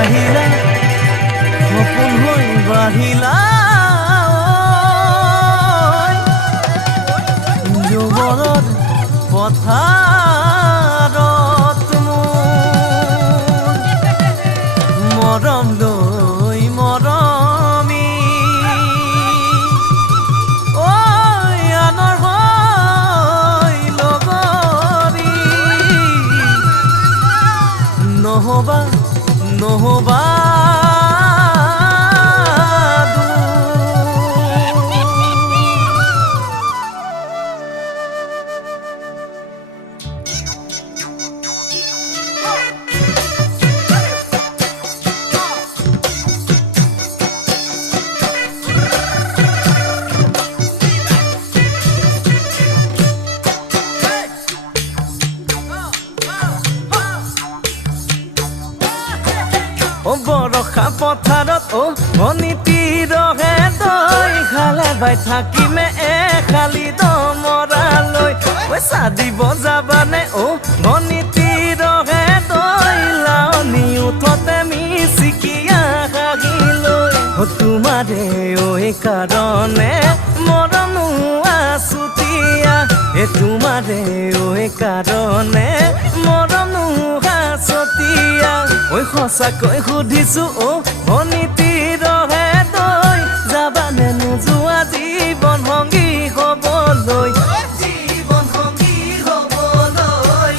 আহিলা সপোন হৈ বাঢ়িলা যুগলত পথাৰত মৰম লৈ মৰমি আনৰ হৈ লগৰী নহবা নহবা বৰষা পথাৰত অনীতি ৰহে তই খালে বাই থাকিমে খালি দমৰালৈ পইচা দিব যাবানে অনীতি ৰহে তই লাৱনি উঠতে মিচিকিয়া হাগিলৈ তোমাৰে কাৰণে মৰম আছুতীয়া তোমাৰে কাৰণে মৰম আছতীয়া সঁচাকৈ সুধিছো অনীতি ৰহে তই যাবানে নোযোৱা জীৱন সংগী হ'বলৈ জীৱন সংগী হ'বলৈ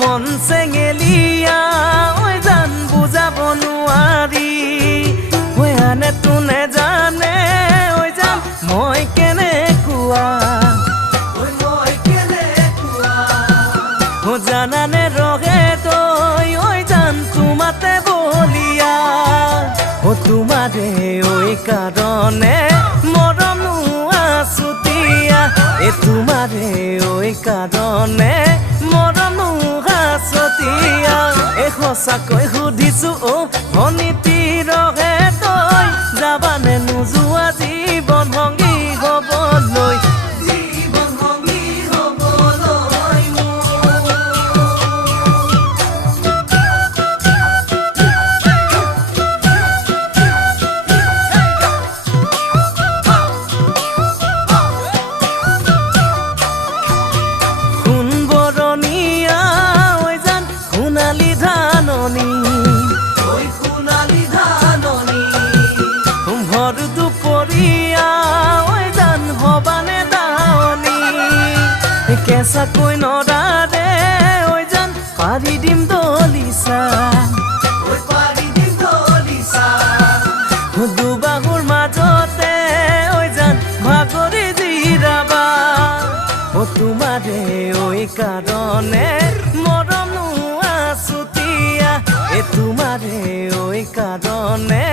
মন চেঙেলিয়া জান বুজাব নোৱাৰি আনে তোনে জানে জান মই কেনেকুৱা জানানে ৰহে তই জান তোমাতে বলিয়া তোমাৰে কাৰণে মৰম আছুতীয়া তোমাৰে কাৰণে মৰম আছতীয়া সঁচাকৈ সুধিছো অনীতি ৰহে তই যাবানে নোযোৱা জীৱন সংগী হ'বলৈ জীৱন সংগী হ'বলৈ ভৰ দুপৰীয়া জান হবানে দাৱনী কেঁচাকৈ নৰাৰে জান পাৰি দিম দলিচা দুবাহুৰ মাজতে জান ভাগৰি জিৰাবা তোমাৰে কাৰণে মৰম আছুতীয়া তোমাৰে কাৰণে